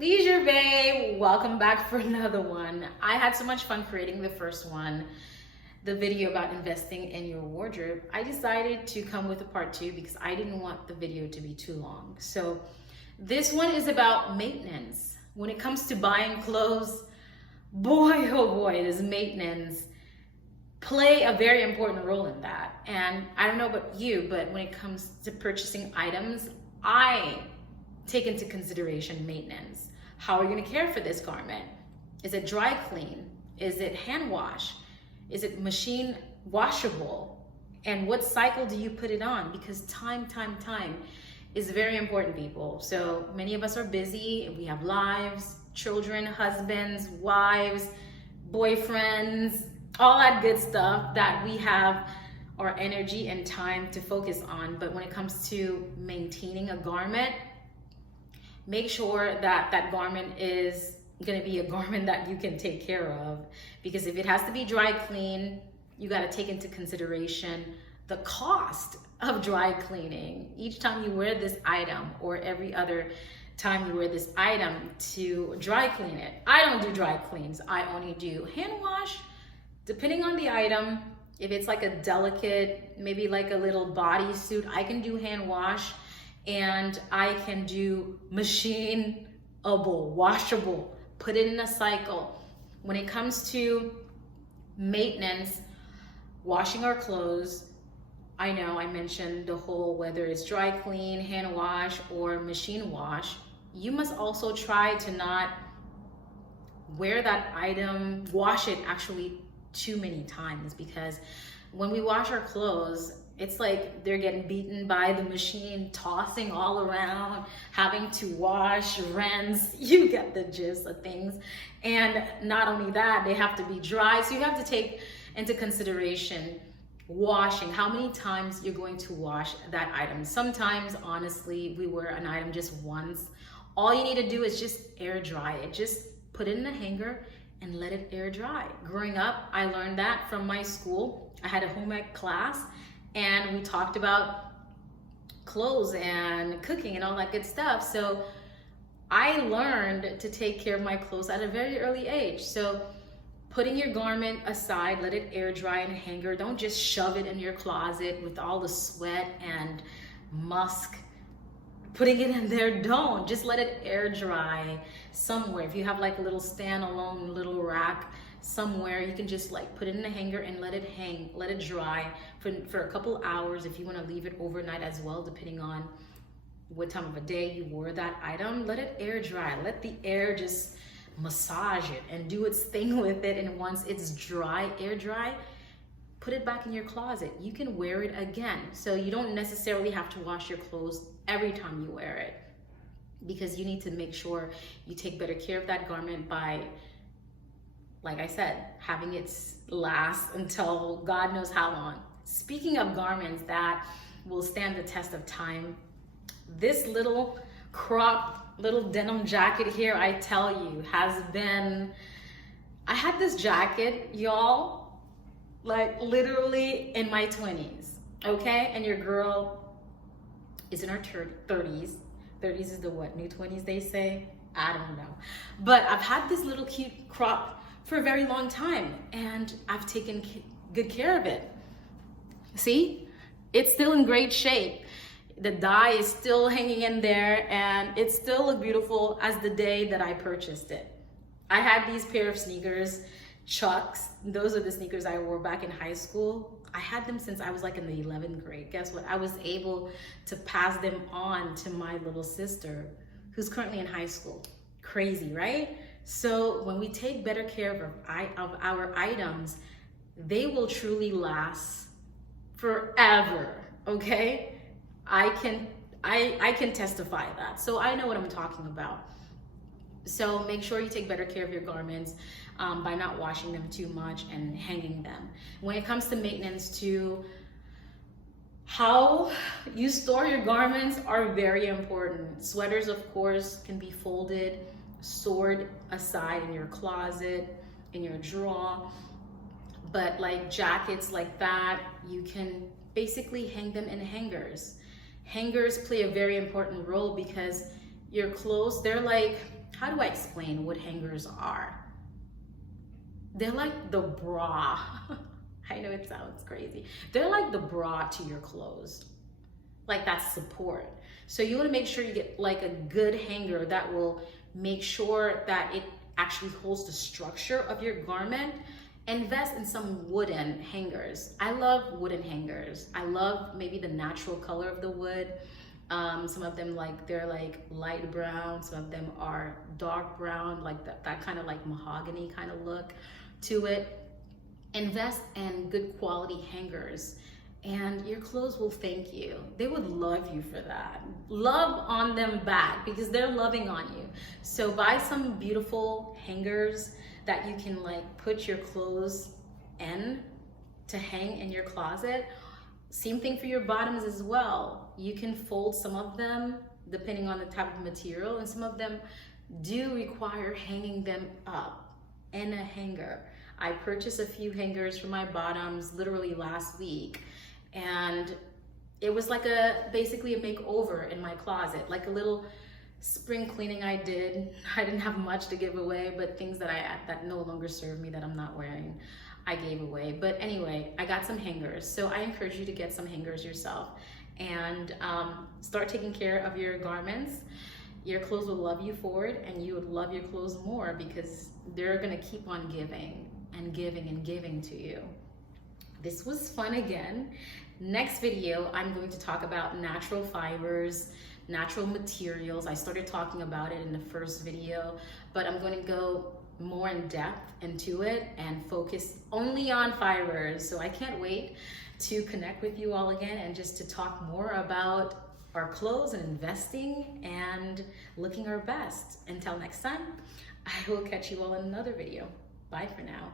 Leisurebabez, welcome back for another one. I had so much fun creating the first one, the video about investing in your wardrobe. I decided to come with a part 2 because I didn't want the video to be too long. So this one is about maintenance. When it comes to buying clothes, boy, oh boy, does maintenance play a very important role in that. And I don't know about you, but when it comes to purchasing items, I take into consideration maintenance. How are you going to care for this garment? Is it dry clean? Is it hand wash? Is it machine washable? And what cycle do you put it on? Because time is very important, people. So many of us are busy. We have lives, children, husbands, wives, boyfriends, all that good stuff that we have our energy and time to focus on. But when it comes to maintaining a garment, make sure that that garment is going to be a garment that you can take care of. Because if it has to be dry clean, you got to take into consideration the cost of dry cleaning. Each time you wear this item or every other time you wear this item to dry clean it. I don't do dry cleans. I only do hand wash, depending on the item. If it's like a delicate, maybe like a little bodysuit, I can do hand wash. And I can do washable, put it in a cycle. When it comes to maintenance, washing our clothes, I know I mentioned the whole, whether it's dry clean, hand wash, or machine wash, you must also try to not wear that item, wash it actually too many times, because when we wash our clothes, it's like they're getting beaten by the machine, tossing all around, having to wash, rinse. You get the gist of things. And not only that, they have to be dry. So you have to take into consideration washing, how many times you're going to wash that item. Sometimes, honestly, we wear an item just once. All you need to do is just air dry it. Just put it in a hanger and let it air dry. Growing up, I learned that from my school. I had a home ec class, and we talked about clothes and cooking and all that good stuff. So I learned to take care of my clothes at a very early age. So putting your garment aside, let it air dry in a hanger. Don't just shove it in your closet with all the sweat and musk putting it in there. Don't. Just let it air dry somewhere. If you have like a little standalone little rack somewhere, you can just like put it in a hanger and let it hang, let it dry for a couple hours. If you want to leave it overnight as well, depending on what time of a day you wore that item, let it air dry. Let the air just massage it and do its thing with it. And once it's dry, air dry, put it back in your closet. You can wear it again. So you don't necessarily have to wash your clothes every time you wear it, because you need to make sure you take better care of that garment by, like I said, having it last until God knows how long. Speaking of garments that will stand the test of time, this little crop, little denim jacket here, I tell you, has been, I had this jacket, y'all, like literally in my 20s, okay? And your girl is in her 30s. 30s is the what, new 20s they say? I don't know. But I've had this little cute crop for a very long time, and I've taken good care of it. See, it's still in great shape. The dye is still hanging in there, and it still looked beautiful as the day that I purchased it. I had these pair of sneakers, Chucks. Those are the sneakers I wore back in high school. I had them since I was like in the 11th grade. Guess what? I was able to pass them on to my little sister, who's currently in high school. Crazy, right? So when we take better care of our items, they will truly last forever, okay? I can testify that. So I know what I'm talking about. So make sure you take better care of your garments by not washing them too much and hanging them. When it comes to maintenance too, how you store your garments are very important. Sweaters, of course, can be folded, stored aside in your closet, in your drawer. But like jackets like that, you can basically hang them in hangers. Hangers play a very important role because your clothes, they're like how do I explain what hangers are? They're like the bra. I know it sounds crazy. They're like the bra to your clothes. Like that's support. So you want to make sure you get like a good hanger that will make sure that it actually holds the structure of your garment. Invest in some wooden hangers. I love wooden hangers. I love maybe the natural color of the wood. Some of them they're like light brown. Some of them are dark brown, like that kind of like mahogany kind of look to it. Invest in good quality hangers and your clothes will thank you. They would love you for that. Love on them back because they're loving on you. So buy some beautiful hangers that you can like put your clothes in to hang in your closet. Same thing for your bottoms as well. You can fold some of them depending on the type of material, and some of them do require hanging them up in a hanger. I purchased a few hangers for my bottoms literally last week, and it was like basically a makeover in my closet, like a little spring cleaning I did. I didn't have much to give away, but things that no longer serve me, that I'm not wearing, I gave away. But anyway, I got some hangers. So I encourage you to get some hangers yourself and start taking care of your garments. Your clothes will love you for it, and you would love your clothes more because they're gonna keep on giving and giving and giving to you. This was fun again. Next video, I'm going to talk about natural fibers, natural materials. I started talking about it in the first video, but I'm going to go more in depth into it and focus only on fibers. So I can't wait to connect with you all again and just to talk more about our clothes and investing and looking our best. Until next time, I will catch you all in another video. Bye for now.